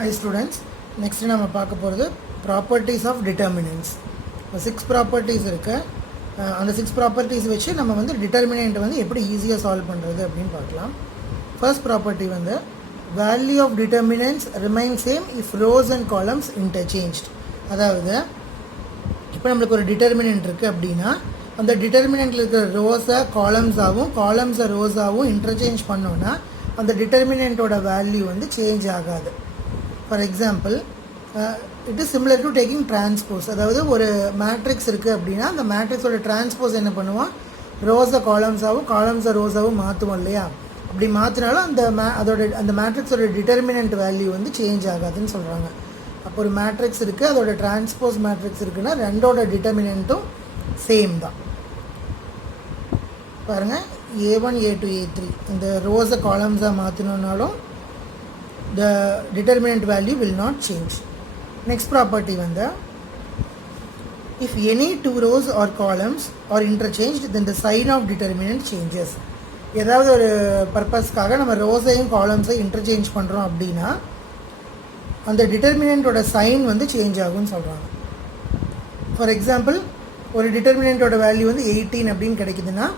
Hi students, next நம்ம பார்க்க போகிறது ப்ராப்பர்ட்டிஸ் ஆஃப் டிட்டர்மினன்ட்ஸ். 6 ப்ராப்பர்ட்டிஸ் இருக்குது. அந்த 6 ப்ராப்பர்ட்டிஸ் வச்சு நம்ம வந்து டிட்டர்மினன்ட் வந்து எப்படி ஈஸியாக சால்வ் பண்ணுறது அப்படின்னு பார்க்கலாம். ஃபர்ஸ்ட் ப்ராப்பர்ட்டி வந்து value of determinants remain same if rows and columns interchanged. அதாவது இப்போ நம்மளுக்கு ஒரு டிட்டர்மினன்ட் இருக்குது அப்படின்னா அந்த டிட்டர்மினன்ட்டில் இருக்கிற ரோஸை காலம்ஸாகவும் காலம்ஸை ரோஸாகவும் இன்டர்சேஞ்ச் பண்ணோன்னா அந்த டிட்டர்மினன்ட்டோட வேல்யூ வந்து சேஞ்ச் ஆகாது. For example it is similar to taking transpose. அதாவது ஒரு மேட்ரிக்ஸ் இருக்குது அப்படின்னா அந்த மேட்ரிக்ஸோட டிரான்ஸ்போஸ் என்ன பண்ணுவோம், ரோஸை காலம்ஸாகவும் காலம்ஸை ரோஸாகவும் மாற்றுவோம் இல்லையா? அப்படி மாற்றினாலும் அந்த மேட்ரிக்ஸோட டிட்டர்மினன்ட் வேல்யூ வந்து சேஞ்ச் ஆகாதுன்னு சொல்கிறாங்க. அப்போ ஒரு மேட்ரிக்ஸ் இருக்குது, அதோட டிரான்ஸ்போஸ் மேட்ரிக்ஸ் இருக்குன்னா ரெண்டோட டிட்டர்மினன்ட்டும் சேம் தான். பாருங்கள், A1 A2 A3 இந்த ரோஸை காலம்ஸாக மாற்றினோன்னாலும் the determinant value will not change. Next property வந்து if any two rows or columns are interchanged then the sign of determinant changes. ஏதாவது ஒரு பர்பஸ்க்காக நம்ம ரோஸையும் காலம்ஸையும் இன்டர்சேஞ்ச் பண்ணுறோம் அப்படின்னா அந்த டிட்டர்மினண்ட்டோட சைன் வந்து சேஞ்ச் ஆகும்னு சொல்கிறாங்க. ஃபார் எக்ஸாம்பிள் ஒரு டிட்டர்மினண்ட்டோட வேல்யூ வந்து 18 அப்படின்னு கிடைக்குதுன்னா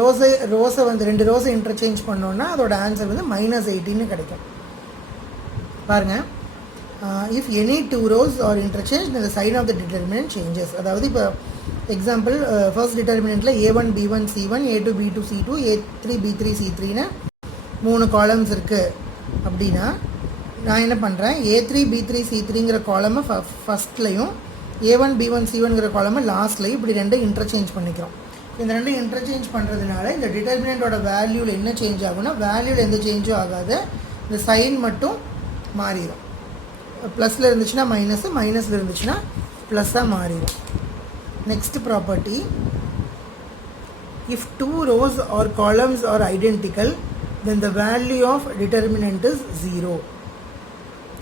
ரோஸை வந்து 2 ரோஸை இன்டர்சேஞ்ச் பண்ணோன்னா அதோட ஆன்சர் வந்து -18 கிடைக்கும். பாருங்கள், if any two rows are interchange the sign of the determinant changes. அதாவது இப்போ எக்ஸாம்பிள் ஃபர்ஸ்ட் டிட்டர்மினண்ட்டில் A1 B1 C1 A2 B2 C2 A3 B3 C3ன்னு 3 காலம்ஸ் இருக்குது அப்படின்னா நான் என்ன பண்ணுறேன், A3 B3 C3ங்கிற காலமை ஃபஸ்ட்லையும் A1 B1 C1ங்கிற காலமை லாஸ்ட்லையும் இப்படி ரெண்டும் இன்டர்சேஞ்ச் பண்ணிக்கிறோம். இந்த ரெண்டும் இன்டர்சேஞ்ச் பண்ணுறதுனால இந்த டிட்டர்மினண்ட்டோட வேல்யூவில் என்ன சேஞ்ச் ஆகும்னா வேல்யூவில் எந்த சேஞ்சும் ஆகாது, இந்த சைன் மட்டும் மாறிடும். ப்ளஸில் இருந்துச்சுன்னா மைனஸில் இருந்துச்சுன்னா ப்ளஸ்ஸாக மாறிடும். Next property, if two rows or columns are identical then the value of determinant is 0.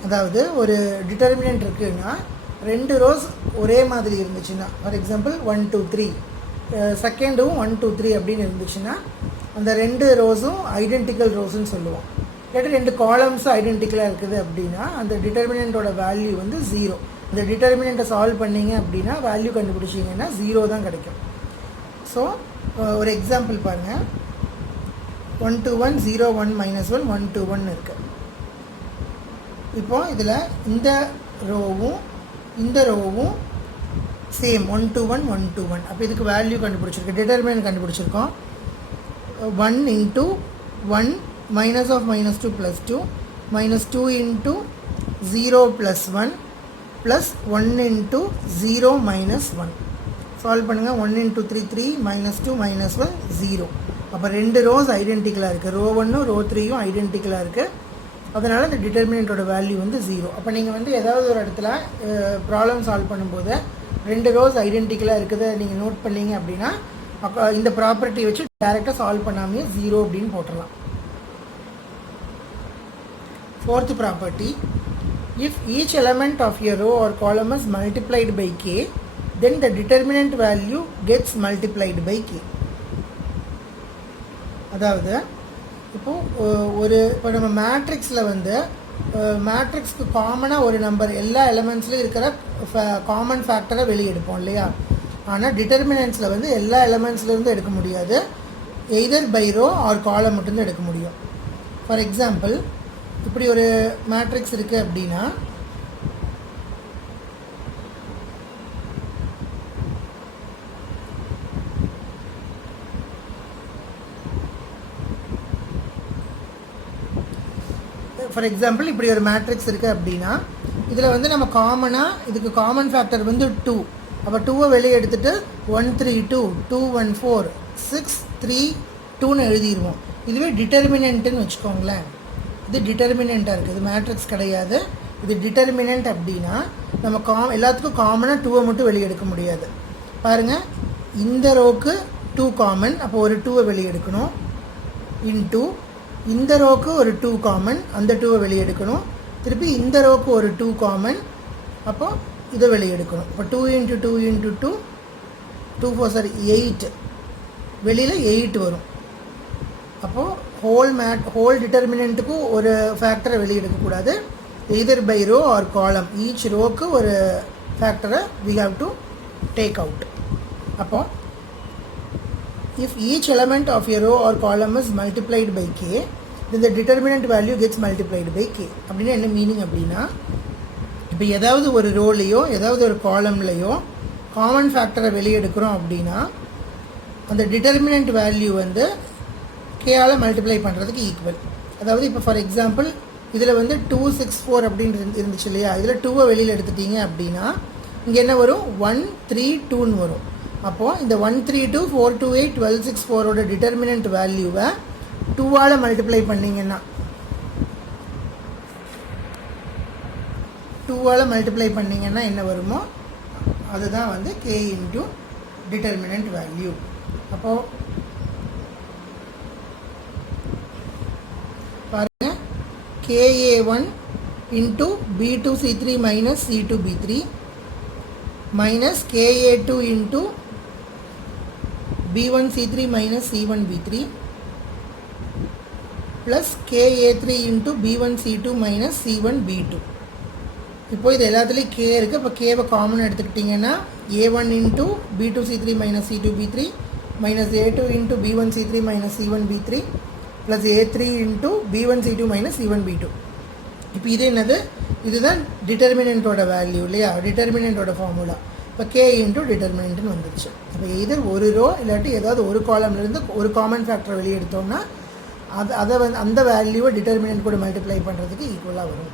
அதாவது ஒரு டிட்டர்மினன்ட் இருக்குன்னா 2 ரோஸ் ஒரே மாதிரி இருந்துச்சுன்னா, ஃபார் எக்ஸாம்பிள் 1 2 3 செகண்டும் 1 2 3 அப்படின்னு இருந்துச்சுன்னா அந்த 2 ரோஸும் ஐடென்டிக்கல் ரோஸுன்னு சொல்லுவோம். இல்லாட்டி 2 காலம்ஸும் ஐடென்டிக்கலாக இருக்குது அப்படின்னா அந்த டிட்டர்மினண்ட்டோட வேல்யூ வந்து 0. இந்த டிட்டர்மினண்ட்டை சால்வ் பண்ணிங்க அப்படின்னா வேல்யூ கண்டுபிடிச்சிங்கன்னா 0 தான் கிடைக்கும். ஸோ ஒரு எக்ஸாம்பிள் பாருங்கள், 1 2 1 0 1 -1 1 2 1 இருக்குது. இப்போது இதில் இந்த ரோவும் இந்த ரோவும் சேம் 1 2 1 1 2 1. அப்போ இதுக்கு வேல்யூ கண்டுபிடிச்சிருக்கோம், டிட்டர்மினன்ட் கண்டுபிடிச்சிருக்கோம். 1 × 1 minus of -2 + 2 -2 × 0 + 1 plus 1 × 0 - 1. சால்வ் பண்ணுங்கள். 1 × 3 3 -2 -1 0. அப்போ 2 ரோஸ் ஐடென்டிக்கலாக இருக்குது, ரோ 1 ரோ 3யும் ஐடென்டிக்கலாக இருக்குது. அதனால் இந்த டிட்டர்மினண்ட்டோட வேல்யூ வந்து 0. அப்போ நீங்கள் வந்து ஏதாவது ஒரு இடத்துல ப்ராப்ளம் சால்வ் பண்ணும்போது 2 ரோஸ் ஐடென்டிக்கலாக இருக்குது நீங்கள் நோட் பண்ணீங்க அப்படின்னா அப்போ இந்த ப்ராப்பர்ட்டி வச்சு டேரெக்டாக சால்வ் பண்ணாமே 0 அப்படின்னு போட்டுடலாம். Fourth property, if each element of a row or column is multiplied by k, then the determinant value gets multiplied by k. அதாவது இப்போ நம்ம மேட்ரிக்ஸில் வந்து மேட்ரிக்ஸ்க்கு காமனாக ஒரு நம்பர் எல்லா எலமெண்ட்ஸ்லையும் இருக்கிற காமன் ஃபேக்டரை வெளியே எடுப்போம் இல்லையா? ஆனால் டிட்டர்மினன்ட்ஸில் வந்து எல்லா எலமெண்ட்ஸ்லேருந்து எடுக்க முடியாது, எய்தர் பை ரோ ஆர் காலம் மட்டும்தான் எடுக்க முடியும். ஃபார் எக்ஸாம்பிள் இப்படி ஒரு மேட்ரிக்ஸ் இருக்குது அப்படின்னா இப்படி ஒரு மேட்ரிக்ஸ் இருக்குது அப்படின்னா இதில் வந்து நம்ம காமனாக இதுக்கு காமன் ஃபேக்டர் வந்து 2. அப்போ 2வை வெளியே எடுத்துகிட்டு 1 3 2 2 1 4 6 3 2ன்னு எழுதிடுவோம். இதுவே டிட்டர்மினன்ட்டுன்னு வச்சுக்கோங்களேன். இது டிட்டர்மினண்ட்டாக இருக்குது, இது மேட்ரிக்ஸ் கிடையாது, இது டிட்டர்மினண்ட். அப்படின்னா நம்ம எல்லாத்துக்கும் காமனாக 2வை மட்டும் வெளியே எடுக்க முடியாது. பாருங்கள், இந்த ரோக்கு 2 காமன், அப்போ ஒரு 2வை வெளியே எடுக்கணும். இன்டூ இந்த ரோக்கு ஒரு 2 காமன், அந்த 2வை வெளியே எடுக்கணும். திருப்பி இந்த ரோக்கு ஒரு 2 காமன், அப்போது இதை வெளியே எடுக்கணும். இப்போ 2 × 2 × 2 2 4 8 வெளியில் 8 வரும். அப்போது ஹோல் டிட்டர்மினண்ட்டுக்கும் ஒரு ஃபேக்டரை வெளியே எடுக்கக்கூடாது, either by row or column. Each rowக்கு ஒரு factor we have to take out. அப்போ if each element of a row or column is multiplied by k, then the determinant value gets multiplied by k. அப்படின்னா என்ன meaning அப்படின்னா, இப்போ ஏதாவது ஒரு ரோலையோ ஏதாவது ஒரு காலம்லையோ காமன் ஃபேக்டரை வெளியே எடுக்கிறோம் அப்படின்னா அந்த டிட்டர்மினன்ட் வேல்யூ வந்து கேயால் மல்டிப்ளை பண்ணுறதுக்கு ஈக்குவல். அதாவது இப்போ ஃபார் எக்ஸாம்பிள் இதில் வந்து 264 அப்படின்னு இருந்துச்சு இல்லையா, இதில் 2வை வெளியில் எடுத்துட்டீங்க அப்படின்னா இங்கே என்ன வரும், 132ன்னு வரும். அப்போது இந்த 132, 428, 1264ஓட டிட்டர்மினன்ட் வேல்யூவை 2ஆல் மல்டிப்ளை பண்ணிங்கன்னா 2ஆல் மல்டிப்ளை பண்ணிங்கன்னா என்ன வருமோ அதுதான் வந்து k இன்ட்டு டிட்டர்மினன்ட் வேல்யூ. அப்போது பாருங்கள், KA1 into B2C3 minus C2B3 minus KA2 into B1C3 minus C1B3 plus KA3 into B1C2 minus C1B2. இப்போது இது எல்லாத்துலேயும் கே இருக்குது. இப்போ கேவை காமன் எடுத்துக்கிட்டிங்கன்னா A1 into B2C3 minus C2B3 minus A2 into B1C3 minus C1B3 plus A3 into B1C2 minus C1B2. இப்போ இது என்னது, இதுதான் டிட்டர்மினண்ட்டோட வேல்யூ இல்லையா, டிட்டர்மினண்ட்டோட ஃபார்முலா. இப்போ கே இன்ட்டு டிட்டர்மினண்ட்டுன்னு வந்துடுச்சு. இப்போ இதர் ஒரு ரோ இல்லாட்டி ஏதாவது ஒரு காலம்லேருந்து ஒரு காமன் ஃபேக்டரை வெளியே எடுத்தோம்னா அதை வந்து அந்த வேல்யூவை டிட்டர்மினண்ட் கூட மல்டிப்ளை பண்ணுறதுக்கு ஈக்குவலாக வரும்.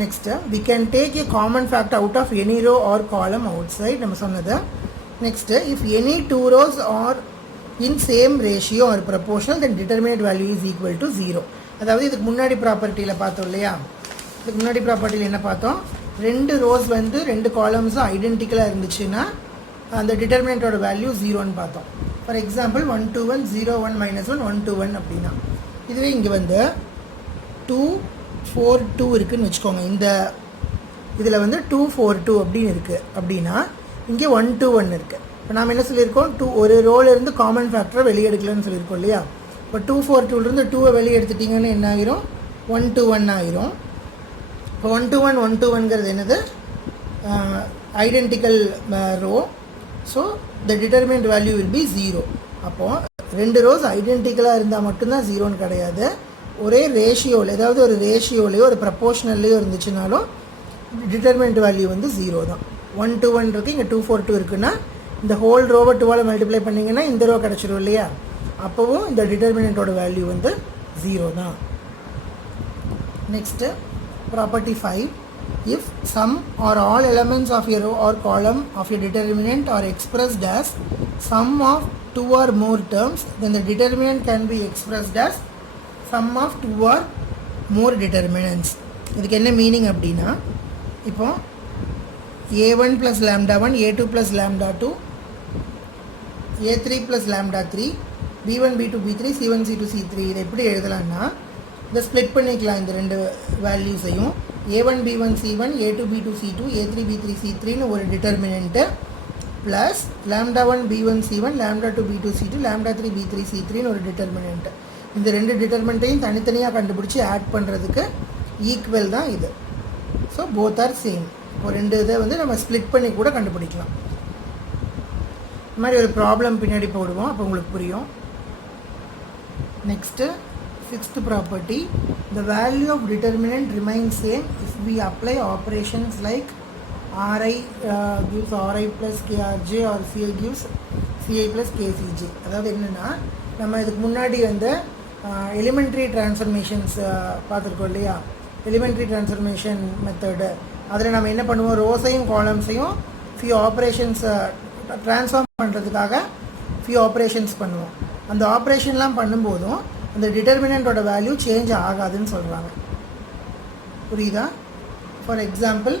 Next, we can take a common factor out of any row or column outside. நம்ம சொன்னது. Next, if any two rows are in same ratio or proportional, then determinant value is equal to 0. அதாவது இதுக்கு முன்னாடி ப்ராப்பர்ட்டியில் பார்த்தோம் இல்லையா, இதுக்கு முன்னாடி ப்ராப்பர்ட்டியில் என்ன பார்த்தோம், ரெண்டு ரோஸ் வந்து ரெண்டு காலம்ஸும் ஐடென்டிக்கலாக இருந்துச்சுன்னா அந்த டிட்டர்மினண்ட்டோட வேல்யூ 0ன்னு பார்த்தோம். ஃபார் எக்ஸாம்பிள் 121 0 1 -1 1 2 1 அப்படின்னா, இதுவே இங்கே வந்து 242 இருக்குதுன்னு வச்சுக்கோங்க. இந்த இதில் வந்து 242 அப்படின்னு இருக்குது அப்படின்னா இங்கே 121 இருக்குது. இப்போ நாம் என்ன சொல்லியிருக்கோம், ஒரு ரோலேருந்து காமன் ஃபேக்டரை வெளியே எடுக்கலன்னு சொல்லியிருக்கோம் இல்லையா. இப்போ 242லேருந்து 2வை வெளியே எடுத்துட்டிங்கன்னு என்ன ஆகிரும், 121 ஆகிரும். இப்போ 121 121ங்கிறது என்னது, identical row. So the determinant value will be 0. அப்போது ரெண்டு ரோஸ் ஐடென்டிக்கலாக இருந்தால் மட்டும்தான் 0ன்னு கிடையாது, ஒரே ரேஷியோவில் ஏதாவது ஒரு ரேஷியோலையோ ஒரு ப்ரப்போர்ஷனல்லையோ இருந்துச்சுனாலும் டிட்டர்மினன்ட் வேல்யூ வந்து 0 தான். 121 இருக்குது, இங்கே 242 இருக்குன்னா இந்த ஹோல் ரோவை 2ஆல் மல்டிப்ளை பண்ணிங்கன்னா இந்த ரோ கிடச்சிரும் இல்லையா, அப்போவும் இந்த டிட்டர்மினன்ட்டோட வேல்யூ வந்து 0 தான். Next property 5, if some or all elements of a row or column of a determinant are expressed as sum of two or more terms, then the determinant can be expressed as sum of two or more determinants. இதுக்கு என்ன meaning அப்படின்னா, இப்போ a1 plus lambda 1, a2 plus lambda 2, a3 plus lambda 3, b1 b2 b3, c1 c2 c3 இதை எப்படி எழுதலாம்னா, இதை split பண்ணிக்கலாம் இந்த ரெண்டு வேல்யூஸையும். a1 b1 c1, a2 b2 c2, a3 b3 c3ன்னு ஒரு determinant plus lambda 1 b1 c1, lambda 2 b2 c2, lambda 3 b3 c3ன்னு ஒரு determinant. இந்த ரெண்டு டிட்டர்மினண்ட்டையும் தனித்தனியாக கண்டுபிடிச்சி ஆட் பண்ணுறதுக்கு ஈக்குவல் தான் இது. So both are same. இப்போ ரெண்டு இதை வந்து நம்ம ஸ்ப்ளிட் பண்ணி கூட கண்டுபிடிக்கலாம். இந்த மாதிரி ஒரு ப்ராப்ளம் பின்னாடி போடுவோம், அப்போ உங்களுக்கு புரியும். Next 6th property, the value of determinant remains same if we apply operations like Ri gives Ri plus Krj or Ci gives Ci plus Kcj. அதாவது என்னென்னா, நம்ம இதுக்கு முன்னாடி வந்து எலிமெண்ட்ரி டிரான்ஸ்ஃபர்மேஷன்ஸ் பார்த்துருக்கோம் இல்லையா, எலிமெண்ட்ரி டிரான்ஸ்ஃபர்மேஷன் மெத்தடு. அதில் நம்ம என்ன பண்ணுவோம், ரோஸையும் காலம்ஸையும் ஃபியூ ஆப்ரேஷன்ஸ் ட்ரான்ஸ்ஃபார்ம் பண்ணுறதுக்காக ஃபியூ ஆப்ரேஷன்ஸ் பண்ணுவோம். அந்த ஆப்ரேஷன்லாம் பண்ணும்போதும் அந்த டிட்டர்மினண்ட்டோட வேல்யூ சேஞ்ச் ஆகாதுன்னு சொல்கிறாங்க. புரியுதா? ஃபார் எக்ஸாம்பிள்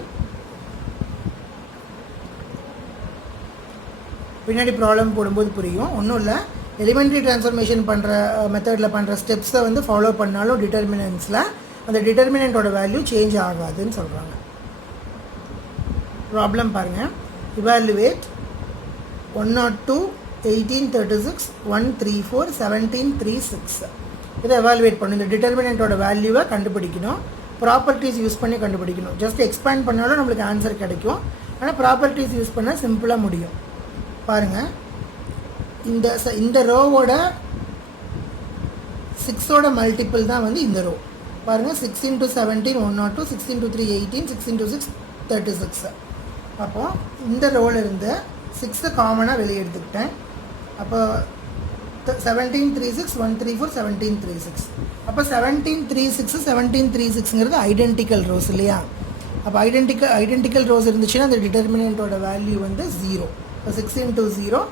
பின்னாடி ப்ராப்ளம் போடும்போது புரியும். ஒன்றும் இல்லை, எலிமெண்ட்ரி டிரான்ஸ்ஃபர்மேஷன் பண்ணுற மெத்தடில் பண்ணுற ஸ்டெப்ஸை வந்து ஃபாலோ பண்ணாலும் டிட்டர்மினன்ஸில் அந்த டிட்டர்மினண்ட்டோட வேல்யூ சேஞ்ச் ஆகாதுன்னு சொல்கிறாங்க. ப்ராப்ளம் பாருங்கள். இவாலுவேட் 102, 1836, 134, 1736. இதை எவாலுவேட் பண்ணணும். இந்த டிட்டர்மினண்ட்டோட வேல்யூவை கண்டுபிடிக்கணும். ப்ராப்பர்ட்டிஸ் யூஸ் பண்ணி கண்டுபிடிக்கணும். ஜஸ்ட் எக்ஸ்பேண்ட் பண்ணாலும் நம்மளுக்கு ஆன்சர் கிடைக்கும். ஆனால் ப்ராப்பர்ட்டிஸ் யூஸ் பண்ணால் சிம்பிளாக முடியும். பாருங்கள், இந்த ரோவோட 6ஓட மல்டிபிள் தான் வந்து இந்த ரோ. பாருங்கள், 6 × 17 102, 6 × 3 18, 6 × 6 36. அப்போது இந்த ரோவில் இருந்து 6 காமனாக வெளியே எடுத்துக்கிட்டேன். அப்போ 1736 134 1736. அப்போ 1736 1736ங்கிறது ஐடென்டிக்கல் ரோஸ் இல்லையா? அப்போ ஐடென்டிக்கல் ரோஸ் இருந்துச்சுன்னா அந்த டிட்டர்மினண்ட்டோட வேல்யூ வந்து 0. இப்போ 6 × 0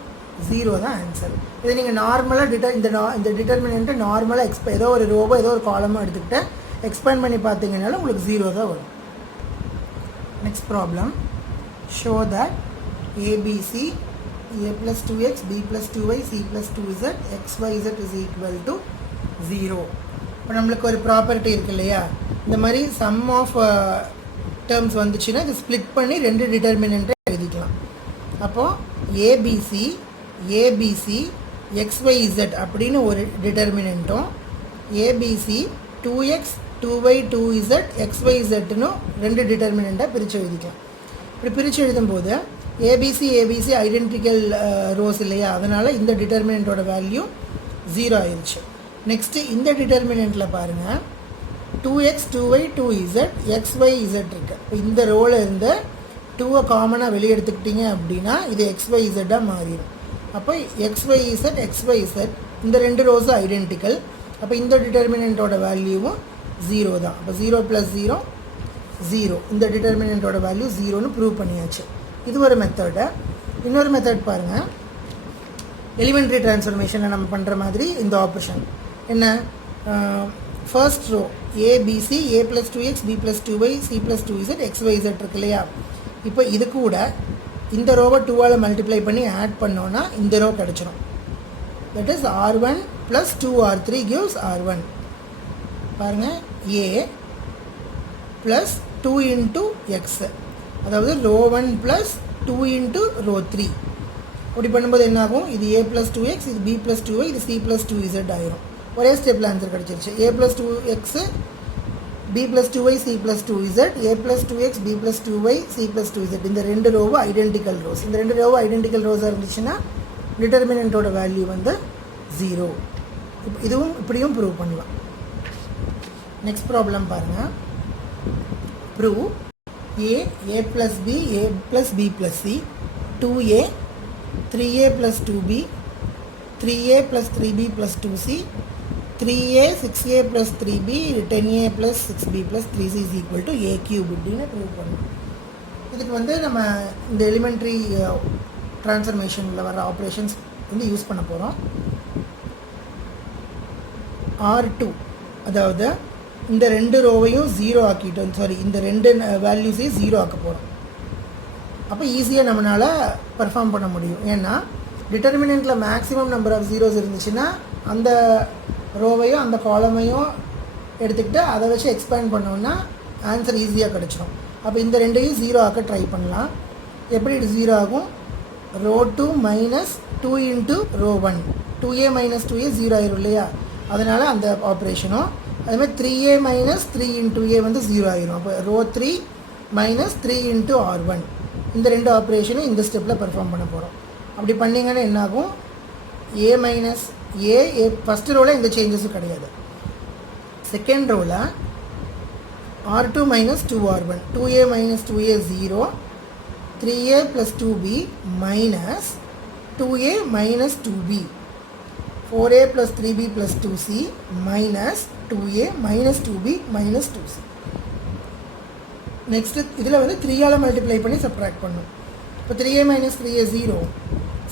0 தான் ஆன்சர். இதை நீங்கள் நார்மலாக இந்த டிட்டர்மினண்ட்டை நார்மலாக ஏதோ ஒரு ரோவோ ஏதோ ஒரு காலமோ எடுத்துக்கிட்டு எக்ஸ்பேண்ட் பண்ணி பார்த்தீங்கன்னாலும் உங்களுக்கு 0 தான் வரும். Next problem, show that ABC a plus 2x b plus 2y c plus 2z xyz is equal to 0. இப்போ நம்மளுக்கு ஒரு ப்ராப்பர்ட்டி இருக்கு இல்லையா? இந்த மாதிரி சம் ஆஃப் டேர்ம்ஸ் வந்துச்சுன்னா இதை ஸ்ப்ளிட் பண்ணி 2 டிட்டர்மினண்ட்டை எழுதிக்கலாம். அப்போது ABC xyz அப்படின்னு ஒரு டிட்டர்மினண்ட்டும் ABC 2x 2y 2z xyzன்னு 2 டிட்டர்மினண்ட்டாக பிரித்து எழுதிக்கலாம். இப்படி பிரித்து எழுதும்போது ABC ஐடென்டிக்கல் ரோஸ் இல்லையா? அதனால் இந்த டிட்டர்மினண்ட்டோட வேல்யூ 0 ஆயிடுச்சு. நெக்ஸ்ட்டு இந்த டிட்டர்மினண்ட்டில் பாருங்கள், 2x 2y 2z xyz இருக்குது. இப்போ இந்த ரோவில் இருந்து 2 காமனாக வெளியே எடுத்துக்கிட்டிங்க அப்படின்னா இது xyzஆக மாறிடும். அப்போ xyz இந்த 2 ரோஸும் ஐடென்டிக்கல். அப்போ இந்த டிட்டர்மினண்ட்டோட வேல்யூவும் 0 தான். அப்போ 0 + 0 0. இந்த டிட்டர்மினண்ட்டோட வேல்யூ 0ன்னு ப்ரூவ் பண்ணியாச்சு. இது ஒரு மெத்தடு. இன்னொரு மெத்தட் பாருங்கள், எலிமெண்ட்ரி ட்ரான்ஸ்ஃபர்மேஷனில் நம்ம பண்ணுற மாதிரி இந்த ஆப்ரேஷன் என்ன? First row ABC a + 2x b + 2y c + 2z xyz இருக்கு இல்லையா? இப்போ இது கூட இந்த ரோவை 2ஆல் மல்டிப்ளை பண்ணி ஆட் பண்ணோன்னா இந்த ரோ கிடச்சிரும். That is R1 + 2R3 gives R1. பாருங்கள், a + 2 × x, அதாவது ரோ 1 + 2 × ரோ 3. அப்படி பண்ணும்போது என்ன ஆகும்? இது a + 2x, இது b + 2y, இது c + 2z ஆயிரும். ஒரே ஸ்டெப்பில் ஆன்சர் கிடச்சிருச்சு. a + 2x b + 2y c + 2z, a + 2x b + 2y c + 2z. இந்த 2 ரோவும் ஐடென்டிக்கல் ரோஸ். இந்த 2 ரோவும் ஐடென்டிக்கல் ரோஸாக இருந்துச்சுன்னா டிட்டர்மினண்ட்டோட வேல்யூ வந்து 0. இதுவும் இப்படியும் ப்ரூவ் பண்ணலாம். நெக்ஸ்ட் ப்ராப்ளம் பாருங்கள், prove a + b a + b + c 2a 3a + 2b 3a + 3b + 2c 3a 6a + 3b 10a + 6b + 3c is equal to a³ அப்படின்னு prove பண்ணணும். இதுக்கு வந்து நம்ம இந்த எலிமெண்ட்ரி ட்ரான்ஸ்ஃபர்மேஷனில் வர ஆப்ரேஷன்ஸ் வந்து யூஸ் பண்ண போகிறோம். R2, அதாவது இந்த 2 ரோவையும் 0 ஆக்கிட்டோம். இந்த 2 வேல்யூஸையும் 0 ஆக்க போகிறோம். அப்போ ஈஸியாக நம்மளால் பர்ஃபார்ம் பண்ண முடியும். ஏன்னா டிட்டர்மினண்ட்டில் மேக்ஸிமம் நம்பர் ஆஃப் ஜீரோஸ் இருந்துச்சுன்னா அந்த ரோவையும் அந்த காலமையும் எடுத்துக்கிட்டு அதை வச்சு எக்ஸ்பேண்ட் பண்ணோன்னா ஆன்சர் ஈஸியாக கிடச்சிடும். அப்போ இந்த 2ஐயும் 0 ஆக்க ட்ரை பண்ணலாம். எப்படி இது 0 ஆகும்? ரோ 2 - 2 × ரோ 1, 2a - 2a 0 ஆயிரும் இல்லையா? அதனால் அந்த ஆப்ரேஷனும் அதுமாதிரி 3a - 3 × a வந்து 0 ஆயிரும். அப்போ ரோ 3 - 3 × R1 இந்த 2 ஆப்ரேஷனும் இந்த ஸ்டெப்பில் பர்ஃபார்ம் பண்ண போகிறோம். அப்படி பண்ணிங்கன்னா என்னாகும்? a ஃபஸ்ட்டு ரோவில் எந்த சேஞ்சஸும் கிடையாது. செகண்ட் ரோவில் R2 - 2R1 2a - 2a 0 3a + 2b minus 2a - 2b 4a + 3b + 2c minus 2a - 2b - 2c. Next இதில் வந்து 3ஆல் மல்டிப்ளை பண்ணி சப்ட்ராக்ட் பண்ணும். இப்போ 3a - 3a 0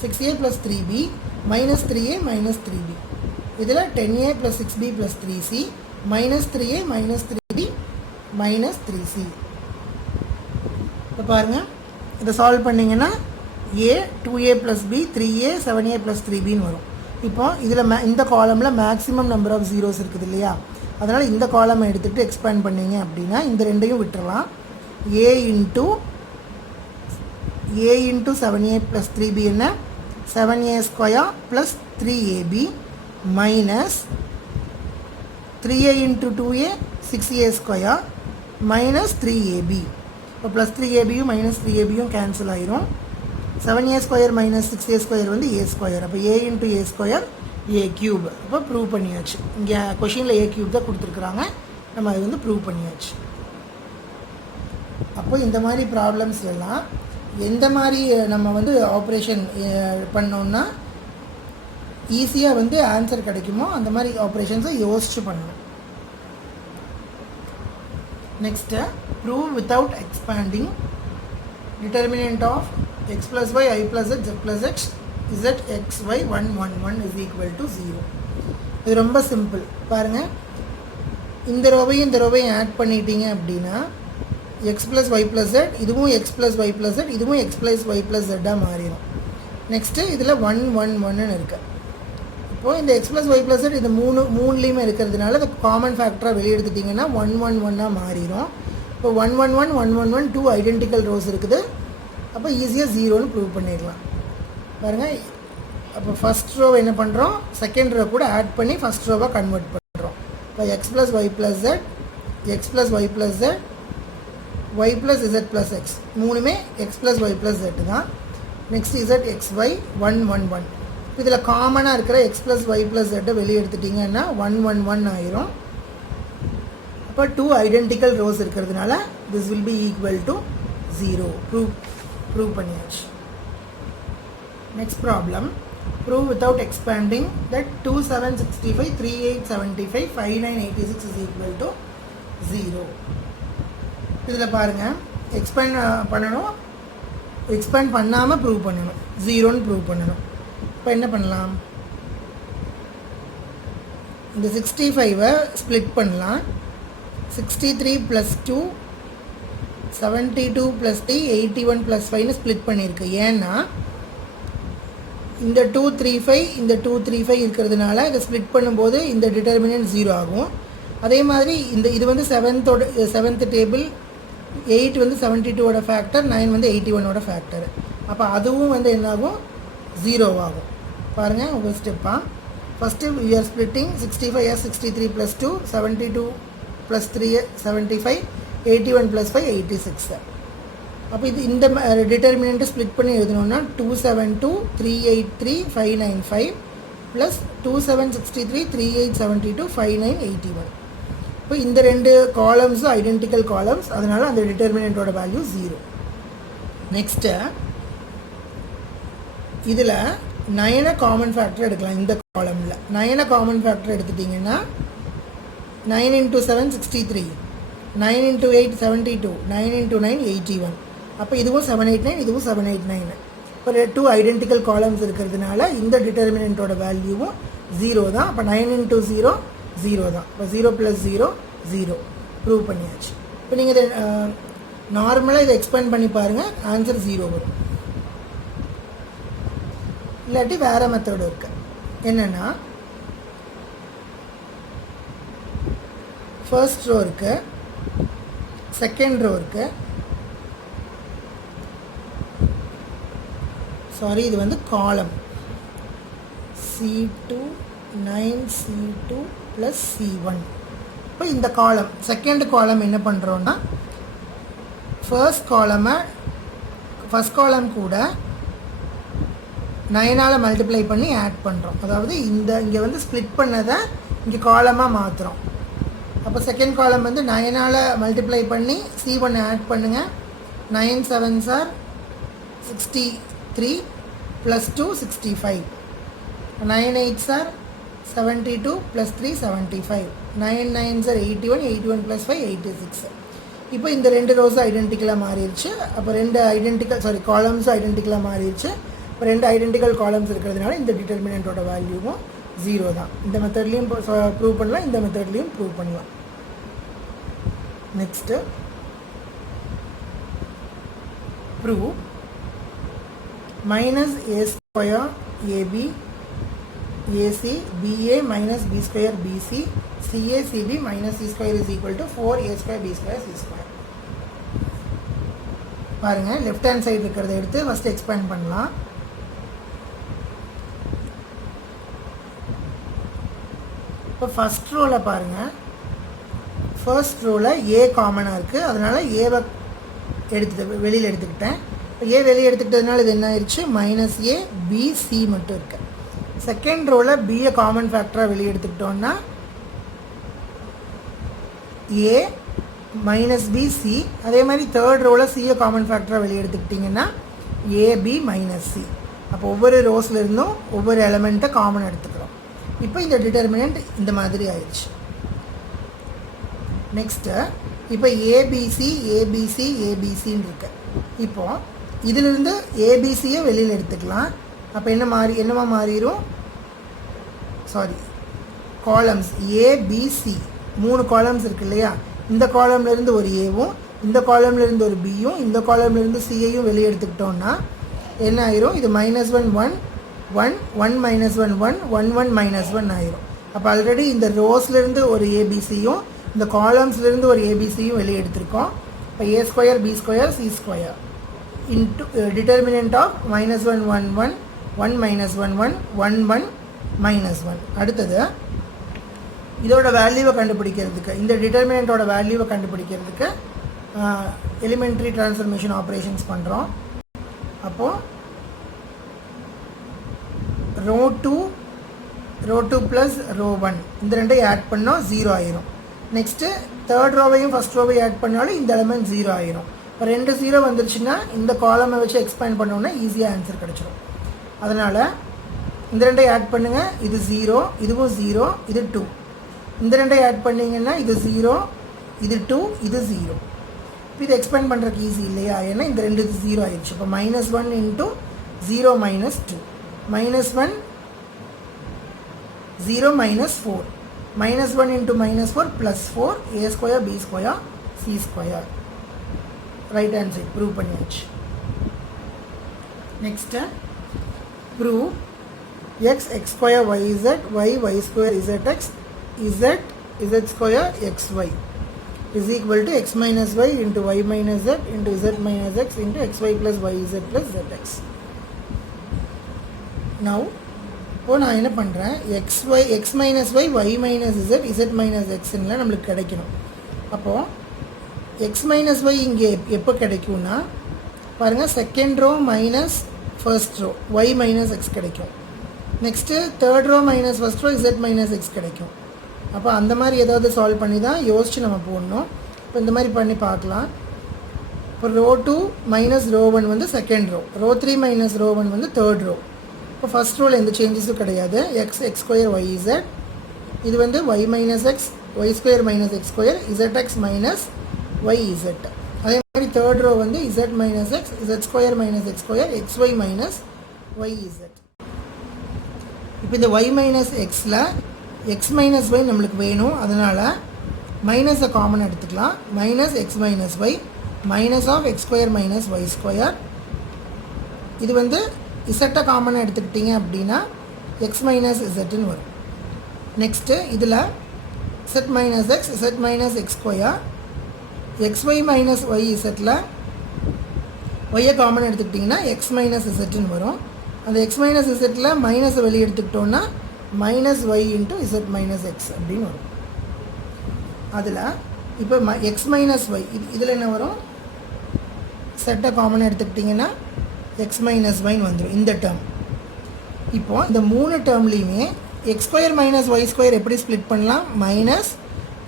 6a + 3b minus 3a - 3b. இதில் 10a + 6b + 3c minus 3a - 3b - 3c. இப்போ பாருங்கள், இதை solve பண்ணிங்கன்னா a 2a + b 3a 7a + 3bன்னு வரும். இப்போ இதில் இந்த காலமில் மேக்ஸிமம் நம்பர் ஆஃப் ஜீரோஸ் இருக்குது இல்லையா? அதனால் இந்த காலமை எடுத்துகிட்டு எக்ஸ்பேண்ட் பண்ணிங்க அப்படின்னா இந்த 2ஐயும் விட்டுறலாம். a × 7a + 3b என்ன? 7a² + 3ab minus 3a into 2a 6a square minus 3ab. இப்போ ப்ளஸ் 3abயும் மைனஸ் 3abயும் கேன்சல் ஆயிரும். 7a square minus 6a square வந்து a ஸ்கொயர். அப்போ a into a square a cube. அப்போ ப்ரூவ் பண்ணியாச்சு. இங்கே கொஷினில் a க்யூப் தான் கொடுத்துருக்குறாங்க, நம்ம அது வந்து ப்ரூவ் பண்ணியாச்சு. அப்போ இந்த மாதிரி ப்ராப்ளம்ஸ் எல்லாம் எந்த மாதிரி நம்ம வந்து ஆப்ரேஷன் பண்ணோன்னா ஈஸியாக வந்து ஆன்சர் கிடைக்குமோ அந்த மாதிரி ஆப்ரேஷன்ஸை யோசிச்சு பண்ணணும். Next prove without expanding determinant of x plus y I plus z z plus x z x y 1 1 1 is equal to 0. இது ரொம்ப சிம்பிள். பாருங்கள், இந்த ரோவையும் இந்த ரோவையும் ஆட் பண்ணிட்டீங்க அப்படின்னா x plus y plus z, இதுவும் x plus y plus z, இதுவும் x plus y plus z மாறிடும். நெக்ஸ்ட்டு இதில் 1 1 1ன்னு இருக்குது. இப்போது இந்த x plus y plus z இது மூணுலேயுமே இருக்கிறதுனால இந்த காமன் ஃபேக்டராக வெளியே எடுத்துட்டிங்கன்னா 1 1 1 மாறிடும். இப்போ 1 1 1 1 1 1 2 ஐடென்டிக்கல் ரோஸ் இருக்குது. அப்போ ஈஸியாக 0ன்னு ப்ரூவ் பண்ணிடலாம். பாருங்கள், அப்போ ஃபஸ்ட் ரோவை என்ன பண்ணுறோம், செகண்ட் ரோ கூட ஆட் பண்ணி ஃபஸ்ட் ரோவாக கன்வெர்ட் பண்ணுறோம். இப்போ X plus Y plus Z, X plus Y plus Z, Y plus Z plus X, மூணுமே X plus Y plus Z தான். Next Z X Y 1 1 1. இதில் காமனாக இருக்கிற எக்ஸ் ப்ளஸ் ஒய் ப்ளஸ் ஜெட்டை வெளியே எடுத்துட்டிங்கன்னா 1 1 1 ஆயிரும். அப்போ 2 ஐடென்டிக்கல் ரோஸ் இருக்கிறதுனால this will be equal to 0. Prove பண்ணியாச்சு. Next problem, prove without expanding that 2 7 65 3 8 75 5 9 86 is equal to 0. இதில் பாருங்கள், எக்ஸ்பேண்ட் பண்ணணும், எக்ஸ்பேண்ட் பண்ணாமல் ப்ரூவ் பண்ணணும், 0ன்னு ப்ரூவ் பண்ணணும். இப்போ என்ன பண்ணலாம், இந்த 65-ஐ ஸ்ப்ளிட் பண்ணலாம். 63 + 2 72 + 3 81 + 5ன்னு ஸ்ப்ளிட் பண்ணியிருக்கு. ஏன்னா இந்த 2 3 5 இந்த 2 3 5 இருக்கிறதுனால இதை ஸ்ப்ளிட் பண்ணும்போது இந்த டிட்டர்மினன்ட் 0 ஆகும். அதே மாதிரி இது வந்து 7th டேபிள், 8 வந்து 72ஓட ஃபேக்டர், 9 வந்து 81ஓட ஃபேக்டர். அப்போ அதுவும் வந்து என்னாகும், 0 ஆகும். பாருங்கள் உங்கள் ஸ்டெப்பாக. First we are splitting 65 as 63 + 2 72 + 3 75 81 + 5 86. அப்போ இது இந்த டிட்டர்மினண்ட்டை ஸ்ப்ளிட் பண்ணி எழுதணும்னா 272 383 595 ப்ளஸ் 2763 3872 5981. இப்போ இந்த ரெண்டு காலம்ஸும் ஐடென்டிக்கல் காலம்ஸ், அதனால் அந்த டிட்டர்மினண்ட்டோட வேல்யூ 0. நெக்ஸ்ட்டு இதில் 9 காமன் ஃபேக்டர் எடுக்கலாம். இந்த காலமில் 9 காமன் ஃபேக்டர் எடுத்துட்டிங்கன்னா 9 × 7 63, 9 × 8 72, 9 × 9 81. அப்போ இதுவும் 789, இதுவும் 789. இப்போ 2 ஐடென்டிக்கல் காலம்ஸ் இருக்கிறதுனால இந்த டிட்டர்மினண்ட்டோட வேல்யூவும் 0 தான். அப்போ 9 × 0 0 தான். இப்போ 0 + 0 0 ப்ரூவ் பண்ணியாச்சு. இப்போ நீங்கள் இதை நார்மலாக இதை எக்ஸ்பேண்ட் பண்ணி பாருங்கள், ஆன்சர் 0 வரும். இல்லாட்டி வேறு மெத்தடு இருக்குது. என்னென்னா, ஃபர்ஸ்ட் ரோ இருக்குது, செகண்ட் ரோ இருக்குது, சாரி இது வந்து காலம் C2 9C2 + C1. இப்போ இந்த காலம் செகண்ட் காலம் என்ன பண்ணுறோன்னா, ஃபர்ஸ்ட் காலம் கூட 9ஆல் மல்டிப்ளை பண்ணி ஆட் பண்ணுறோம். அதாவது இங்கே வந்து ஸ்ப்ளிட் பண்ணதை இங்கே காலமாக மாற்றுறோம். அப்போ செகண்ட் காலம் வந்து 9ஆல் மல்டிப்ளை பண்ணி C1 ஆட் பண்ணுங்கள். 9 7s are 63 + 2 65, 9 8s are 72 + 3 75, 9 9s are 81, 81 + 5 86. இப்போ இந்த ரெண்டு ரோஸும் ஐடென்டிக்கலாக மாறிடுச்சு. அப்போ காலம்ஸும் ஐடென்டிக்கலாக மாறிடுச்சு. இப்போ 2 ஐடென்டிக்கல் காலம்ஸ் இருக்கிறதுனால இந்த டிட்டர்மினண்ட்டோட வேல்யூவும் 0 தான். இந்த மெத்தட்லேயும் ப்ரூவ் பண்ணலாம், இந்த மெத்தட்லேயும் ப்ரூவ் பண்ணலாம். Next prove -a² AB AC BA - B² BC CA CB - C² = 4a² B² C². பாருங்கள், லெஃப்ட் ஹேண்ட் சைடு இருக்கிறத எடுத்து ஃபஸ்ட்டு எக்ஸ்பேண்ட் பண்ணலாம். இப்போ இப்போ ஃபஸ்ட் ரோவில் பாருங்கள், ஃபர்ஸ்ட் ரோவில் ஏ காமனாக இருக்குது, அதனால் ஏவை வெளியில் எடுத்துக்கிட்டேன். இப்போ ஏ வெளியே எடுத்துக்கிட்டதுனால இது என்ன ஆயிடுச்சு, மைனஸ் ஏ பி சி மட்டும் இருக்குது. செகண்ட் ரோவில் பியை காமன் ஃபேக்டராக வெளியே எடுத்துக்கிட்டோன்னா ஏ மைனஸ் பி சி. அதே மாதிரி தேர்ட் ரோவில் சியை காமன் ஃபேக்டராக வெளியே எடுத்துக்கிட்டிங்கன்னா ஏபி மைனஸ் சி. அப்போ ஒவ்வொரு ரோஸ்லேருந்தும் ஒவ்வொரு எலமெண்ட்டை காமன் எடுத்துக்கிறோம். இப்போ இந்த டிட்டர்மினன்ட் இந்த மாதிரி ஆயிடுச்சு. நெக்ஸ்ட்டு இப்போ ஏபிசி ஏபிசி ஏபிசின்னு இருக்கு. இப்போது இதிலிருந்து ஏபிசியை வெளியில் எடுத்துக்கலாம். அப்போ என்னவா மாறிடும், சாரி காலம்ஸ் ஏபிசி 3 காலம்ஸ் இருக்குது இல்லையா, இந்த காலம்லேருந்து ஒரு ஏவும், இந்த காலம்லேருந்து ஒரு பியும், இந்த காலம்லேருந்து சியையும் வெளியே எடுத்துக்கிட்டோன்னா என்ன ஆயிரும், இது -1 1 1 1 -1 1 1 1 -1 ஆயிரும். அப்போ ஆல்ரெடி இந்த ரோஸ்லேருந்து ஒரு ஏபிசியும் இந்த காலம்ஸ்லேருந்து ஒரு ஏபிசியும் வெளியே எடுத்திருக்கோம். இப்போ A square B square C square into determinant of -1 1 1 1 -1 1 1 1 -1. அடுத்தது இதோட வேல்யூவை கண்டுபிடிக்கிறதுக்கு, இந்த டிட்டர்மினண்ட்டோட வேல்யூவை கண்டுபிடிக்கிறதுக்கு எலிமெண்ட்ரி ட்ரான்ஸ்ஃபர்மேஷன் ஆப்ரேஷன்ஸ் பண்ணுறோம். அப்போது ரோ 2 ப்ளஸ் ரோ 1 இந்த ரெண்டையும் ஆட் பண்ணோம் 0 ஆயிரும். நெக்ஸ்ட்டு தேர்ட் ரோவையும் ஃபஸ்ட் ரோவையும் ஆட் பண்ணாலும் இந்த எலமெண்ட் 0 ஆயிரும். இப்போ 2 0 வந்துருச்சுன்னா இந்த காலமை வச்சு எக்ஸ்பேண்ட் பண்ணோன்னா ஈஸியாக ஆன்சர் கிடச்சிரும். அதனால் இந்த ரெண்டையும் ஆட் பண்ணுங்கள், இது 0, இதுவும் 0, இது 2. இந்த ரெண்டையும் ஆட் பண்ணிங்கன்னா இது 0, இது 2, இது 0. இப்போ இது எக்ஸ்பேண்ட் பண்ணுறதுக்கு ஈஸி இல்லையா, ஏன்னா இந்த ரெண்டு 0 ஆயிடுச்சு. இப்போ -1 into 0 -2 -1 0 -4 -1 into -4 plus 4 a square b square c square. Right hand side prove பண்ணியாச்சு. Next prove x square yz y square zx z square xy is equal to x minus y into y minus z into z minus x into xy plus yz plus zx. Now இப்போது நான் என்ன பண்ணுறேன், X minus Y Y minus Z minus எக்ஸ்லாம் நம்மளுக்கு கிடைக்கணும். அப்போது X minus Y இங்கே எப்போ கிடைக்கும்னா பாருங்கள், second row minus first row Y minus X கிடைக்கும். Next third row minus first row Z minus X கிடைக்கும். அப்போ அந்த மாதிரி ஏதாவது சால்வ் பண்ணி தான் யோசித்து நம்ம போடணும். இப்போ இந்த மாதிரி பண்ணி பார்க்கலாம். இப்போ ரோ 2 மைனஸ் ரோ 1 வந்து second row, row 3 minus row 1 வந்து தேர்ட் ரோ. இப்போ ஃபஸ்ட் ரோவில் எந்த சேஞ்சஸும் கிடையாது. எக்ஸ் ஸ்கொயர் ஒய் இசட், இது வந்து y minus x y square minus X square z x minus y z. அதே மாதிரி தேர்ட் ரோ வந்து z minus X z square minus X square x y minus y z. இப்போ இந்த y minus எக்ஸில் x minus y நம்மளுக்கு வேணும், அதனால் மைனஸை காமன் எடுத்துக்கலாம். Minus X minus y minus of x square minus Y square. இது வந்து இசட்டை காமனாக எடுத்துக்கிட்டிங்க அப்படின்னா எக்ஸ் மைனஸ் இசட்டுன்னு வரும். நெக்ஸ்ட்டு இதில் Z minus X Z minus X square X Y minus Y இசட்டில் ஒய்யை காமன் எடுத்துக்கிட்டிங்கன்னா எக்ஸ் மைனஸ் இசட்டுன்னு வரும். அந்த எக்ஸ் மைனஸ் இசட்டில் மைனஸை வெளியே எடுத்துக்கிட்டோன்னா minus y into z minus x அப்படின்னு வரும். அதில் இப்போ எக்ஸ் மைனஸ் ஒய் இதில் என்ன வரும், செட்டை காமனாக எடுத்துக்கிட்டிங்கன்னா எக்ஸ் மைனஸ் ஒய்ன்னு வந்துடும் இந்த டேர்ம். இப்போது இந்த 3 டேர்ம்லேயுமே X square minus Y square எப்படி ஸ்ப்ளிட் பண்ணலாம், minus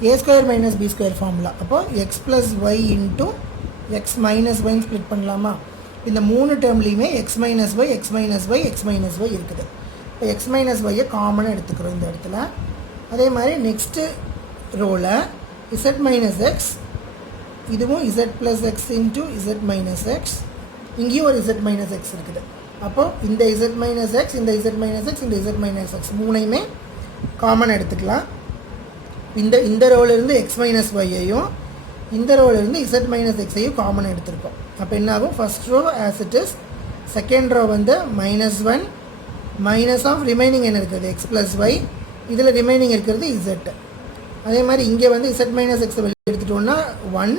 A square minus B square formula. அப்போது X plus Y into X minus ஒய்ன்னு ஸ்ப்ளிட் பண்ணலாமா. இந்த 3 டேர்ம்லேயுமே X minus Y X minus Y X minus Y இருக்குது. இப்போ எக்ஸ் மைனஸ் ஒய்யை காமனாக எடுத்துக்கிறோம் இந்த இடத்துல. அதே மாதிரி நெக்ஸ்ட்டு ரோவில் இசட் மைனஸ் எக்ஸ், இதுவும் z plus x into z minus x, இங்கேயும் ஒரு இசட் மைனஸ் எக்ஸ் இருக்குது. அப்போது இந்த இசட் மைனஸ் எக்ஸ் இந்த இசட் மைனஸ் எக்ஸ் இந்த இசட் மைனஸ் எக்ஸ் மூணையுமே காமன் எடுத்துக்கலாம். இந்த ரோவிலேருந்து எக்ஸ் மைனஸ் ஒய்யையும் இந்த ரோவிலேருந்து இசட் மைனஸ் எக்ஸையும் காமன் எடுத்திருக்கோம். அப்போ என்ன ஆகும், first row as it is, second row வந்து -1 மைனஸ் ஆஃப் ரிமைனிங் என்ன இருக்குது எக்ஸ் ப்ளஸ் ஒய், இதில் ரிமைனிங் இருக்கிறது இசட். அதே மாதிரி இங்கே வந்து இசட் மைனஸ் எக்ஸை வெளியே எடுத்துட்டோன்னா 1,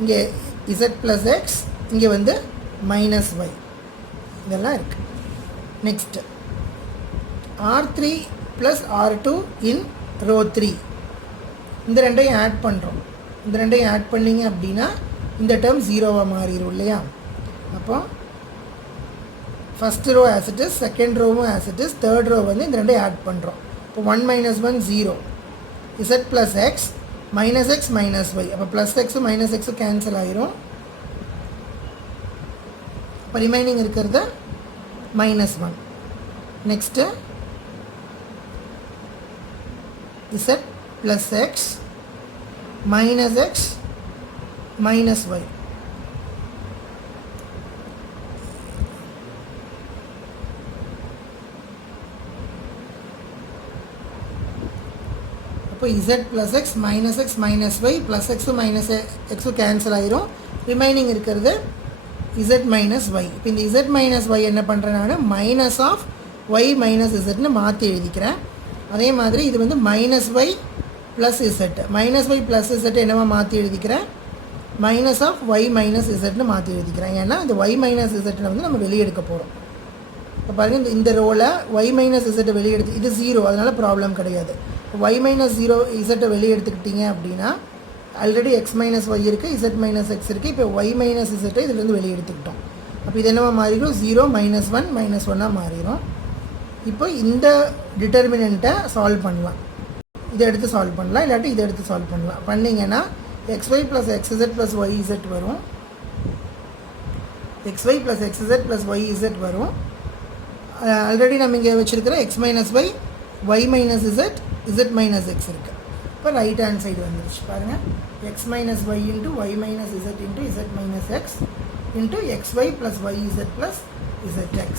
இங்கே இசட் ப்ளஸ் எக்ஸ், இங்கே வந்து மைனஸ் ஒய், இதெல்லாம் இருக்குது. Next R3 plus R2 in row 3. இந்த ரெண்டையும் ஆட் பண்ணுறோம். இந்த ரெண்டையும் ஆட் பண்ணிங்க அப்படின்னா இந்த டேர்ம் ஜீரோவாக மாறிடும் இல்லையா? அப்போ first row as it is, second ரோவும் as it is, third row வந்து இந்த ரெண்டையும் ஆட் பண்ணுறோம். இப்போ 1 - 1 0, z plus X minus X minus Y. அப்போ ப்ளஸ் எக்ஸும் மைனஸ் எக்ஸும் கேன்சல் ஆயிரும். இப்போ ரிமைனிங் இருக்கிறது -1. Next z plus X minus X minus Y. அப்போ z plus X minus Y plus எக்ஸும் மைனஸ் எக்ஸும் கேன்சல் ஆயிரும். ரிமைனிங் இருக்கிறது z மைனஸ் ஒய். இப்போ இந்த z மைனஸ் ஒய் என்ன பண்ணுறேன் நான் மைனஸ் ஆஃப் ஒய் மைனஸ் இசட்னு மாற்றி எழுதிக்கிறேன். அதே மாதிரி இது வந்து minus Y plus Z, minus Y plus Z என்னவா மாற்றி எழுதிக்கிறேன் மைனஸ் ஆஃப் ஒய் மைனஸ் இசட்னு மாற்றி எழுதிக்கிறேன். ஏன்னா இந்த ஒய் மைனஸ் இசட்டை வந்து நம்ம வெளியே எடுக்க போகிறோம். இப்போ பாருங்கள் இந்த ரோவில் ஒய் மைனஸ் இசட்டை வெளியே எடுத்து இது 0, அதனால் ப்ராப்ளம் கிடையாது. ஒய் மைனஸ் 0 இசட்டை வெளியே எடுத்துக்கிட்டீங்க அப்படின்னா ஆல்ரெடி எக்ஸ் மைனஸ் ஒய் இருக்குது, இசட் மைனஸ் எக்ஸ் இருக்குது. இப்போ ஒய் மைனஸ் இசட்டை இதுலேருந்து வெளியே எடுத்துக்கிட்டோம். அப்போ இது என்னவா மாறிடும் 0 -1 -1 மாறிடும். இப்போ இந்த டிட்டர்மினண்ட்டை சால்வ் பண்ணலாம். இதை எடுத்து சால்வ் பண்ணலாம், இல்லாட்டி இதை எடுத்து சால்வ் பண்ணலாம். பண்ணிங்கன்னா xy plus xz plus yz வரும். xy plus xz plus yz வரும். ஆல்ரெடி நம்ம இங்கே வச்சுருக்கிற x minus y, y minus z, z minus x இருக்குது. இப்போ ரைட் ஹேண்ட் சைடு வந்துருச்சு பாருங்கள். x minus y into y minus z into z minus x into xy plus yz plus zx.